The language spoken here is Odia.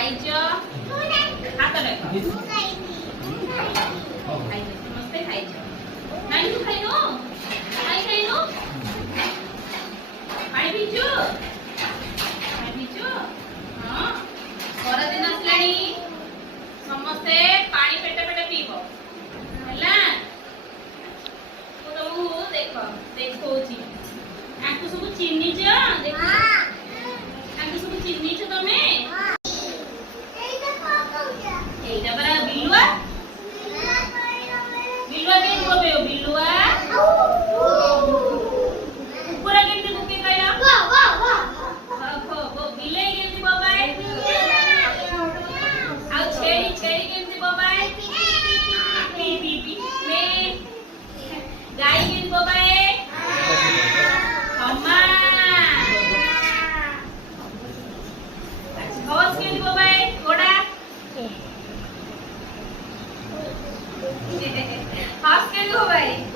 ଖାଇଛ ହାତ ଦେଖ ଖାଇଛ ସମସ୍ତେ ଖାଇଛ ନାଇଁ ତୁ ଖାଇନୁ କାଇଁ ଖାଇନୁ ପାଣି ପିଇଛୁ ହଁ ଖରାଦିନ ଆସିଲାଣି ସମସ୍ତେ ପାଣି ପେଟେ ପେଟେ ପିଇବ ହେଲା ମୁଁ ତମକୁ ଦେଖଉଛି ଆଙ୍କୁ ସବୁ ଚିହ୍ନିଛ ଦେଖ ଆଙ୍କୁ ସବୁ ଚିହ୍ନିଛ ତମେ এইটা পরা বিলুয়া কেন বলবে বিলুয়া উপরে কেন বুকে কইলা বাহ বাহ বাহ বাহ বিলে কেন বাবাই আর ছেড়ি কেন বাবাই পি পি পি মে গাই কেন বাবাই अम्मा हॉर्स केन बाबाई घोड़ा हॉर्स केन बाबाई